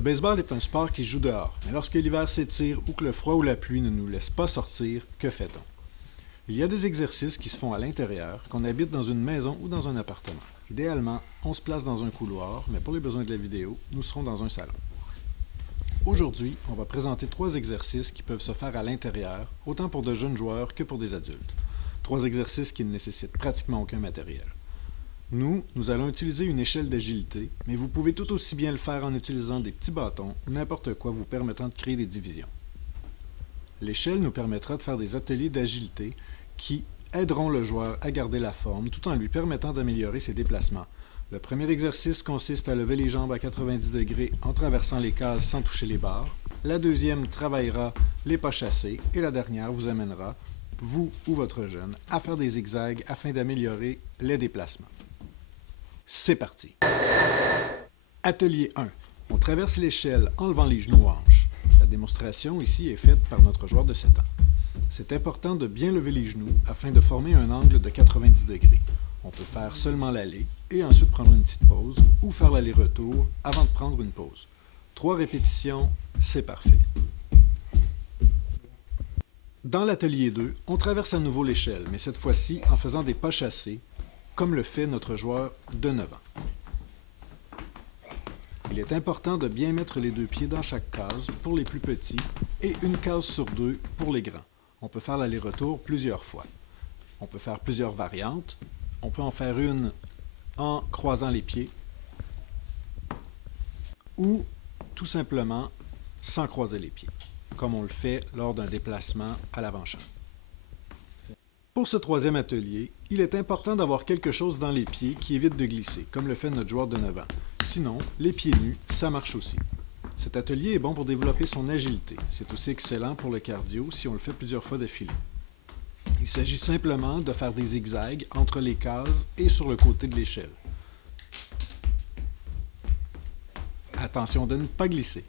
Le baseball est un sport qui se joue dehors, mais lorsque l'hiver s'étire ou que le froid ou la pluie ne nous laisse pas sortir, que fait-on? Il y a des exercices qui se font à l'intérieur, qu'on habite dans une maison ou dans un appartement. Idéalement, on se place dans un couloir, mais pour les besoins de la vidéo, nous serons dans un salon. Aujourd'hui, on va présenter 3 exercices qui peuvent se faire à l'intérieur, autant pour de jeunes joueurs que pour des adultes. 3 exercices qui ne nécessitent pratiquement aucun matériel. Nous allons utiliser une échelle d'agilité, mais vous pouvez tout aussi bien le faire en utilisant des petits bâtons ou n'importe quoi vous permettant de créer des divisions. L'échelle nous permettra de faire des ateliers d'agilité qui aideront le joueur à garder la forme tout en lui permettant d'améliorer ses déplacements. Le premier exercice consiste à lever les jambes à 90 degrés en traversant les cases sans toucher les barres. La deuxième travaillera les pas chassés et la dernière vous amènera, vous ou votre jeune, à faire des zigzags afin d'améliorer les déplacements. C'est parti! Atelier 1. On traverse l'échelle en levant les genoux aux hanches. La démonstration ici est faite par notre joueur de 7 ans. C'est important de bien lever les genoux afin de former un angle de 90 degrés. On peut faire seulement l'aller et ensuite prendre une petite pause ou faire l'aller-retour avant de prendre une pause. 3 répétitions, c'est parfait. Dans l'atelier 2, on traverse à nouveau l'échelle, mais cette fois-ci en faisant des pas chassés, comme le fait notre joueur de 9 ans. Il est important de bien mettre les 2 pieds dans chaque case pour les plus petits et une case sur 2 pour les grands. On peut faire l'aller-retour plusieurs fois. On peut faire plusieurs variantes. On peut en faire une en croisant les pieds ou tout simplement sans croiser les pieds, comme on le fait lors d'un déplacement à l'avant-champ. Pour ce 3e atelier, il est important d'avoir quelque chose dans les pieds qui évite de glisser, comme le fait notre joueur de 9 ans. Sinon, les pieds nus, ça marche aussi. Cet atelier est bon pour développer son agilité. C'est aussi excellent pour le cardio si on le fait plusieurs fois d'affilée. Il s'agit simplement de faire des zigzags entre les cases et sur le côté de l'échelle. Attention de ne pas glisser.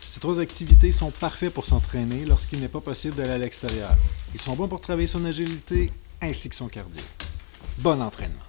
Ces 3 activités sont parfaites pour s'entraîner lorsqu'il n'est pas possible d'aller à l'extérieur. Ils sont bons pour travailler son agilité ainsi que son cardio. Bon entraînement!